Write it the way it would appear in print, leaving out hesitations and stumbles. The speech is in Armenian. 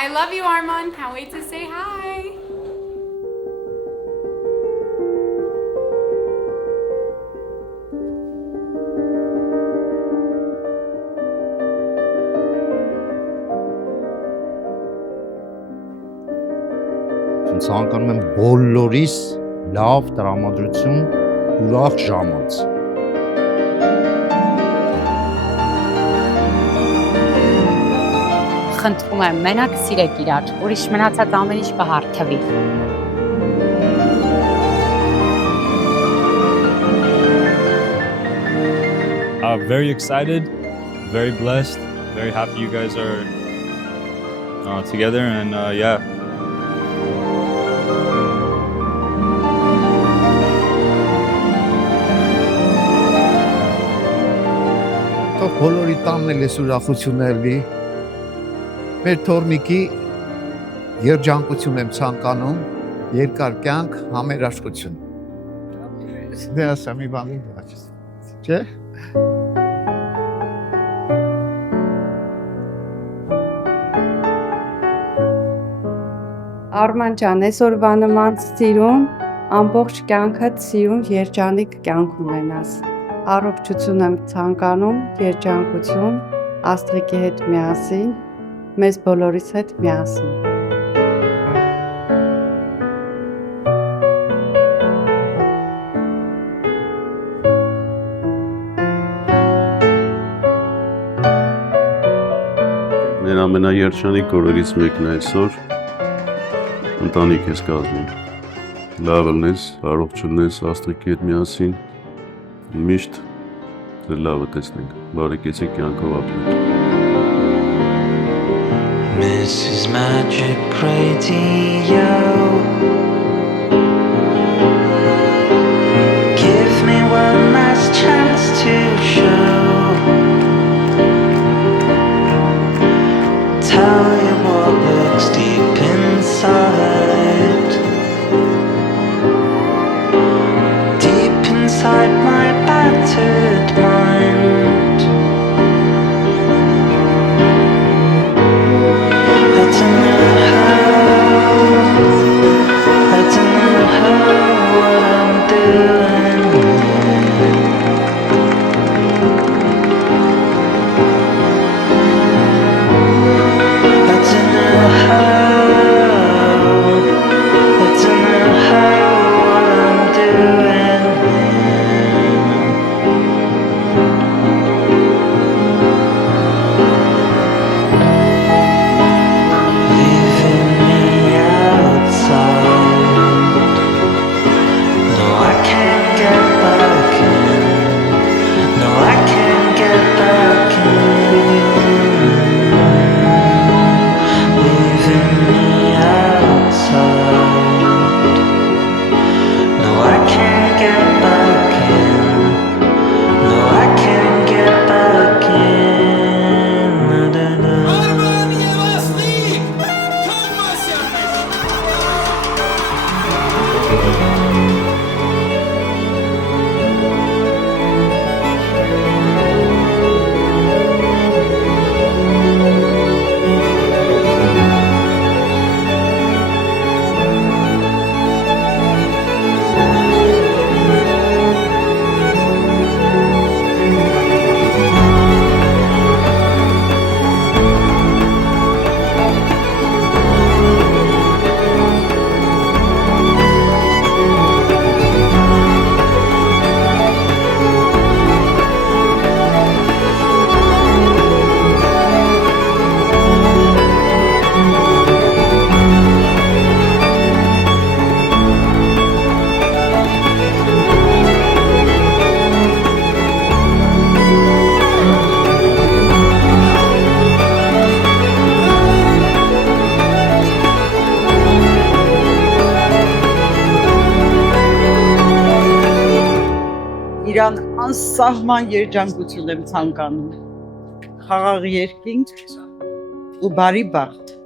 I love you, Armand. Can't wait to say hi. Ցանկանում եմ բոլորիս լավ տրամադրություն, ուրախ ժամանց։ Խնդրում եմ, մենակ սիրեք իրար, ուրիշ մնացած ամեն ինչ կհարթվի։ Very excited, very blessed, very happy you guys are together, and yeah. Թող բոլորի տանն էլ էս ուրախությունն էլի։ Մեր թորնիկի երջանկություն եմ ցանկանում, երկար կյանք, համերաշխություն։ Դե ասա մի բան դաճես։ Չէ՞։ Արման ջան, այսօրվա նման սիրուն, ամբողջ կյանքդ սիրուն երջանիկ կյանք ունենաս։ Առողջություն եմ ցանկանում, երջանկություն, Աստղիկի հետ միասին, մեզ բոլորիս հետ միասին։ Մեր ամենաերջանիկ օրերից մեկն է այսօր, ընտանիք ես կազմում, լավ ըլնես, առողջ ըլնես, Աստղիկի հետ միասին, միշտ ձեր լավը տեսնենք, բարեկեցեք կյանքով ապրեք։ Mrs. Magic Radio, give me one last chance to show, tell you what lurks deep inside, deep inside my battered mind. I don't know what I'm doing. իրան անսահման երջանկություն եմ ցանկանում, խաղաղ երկինք ու բարի բախտ։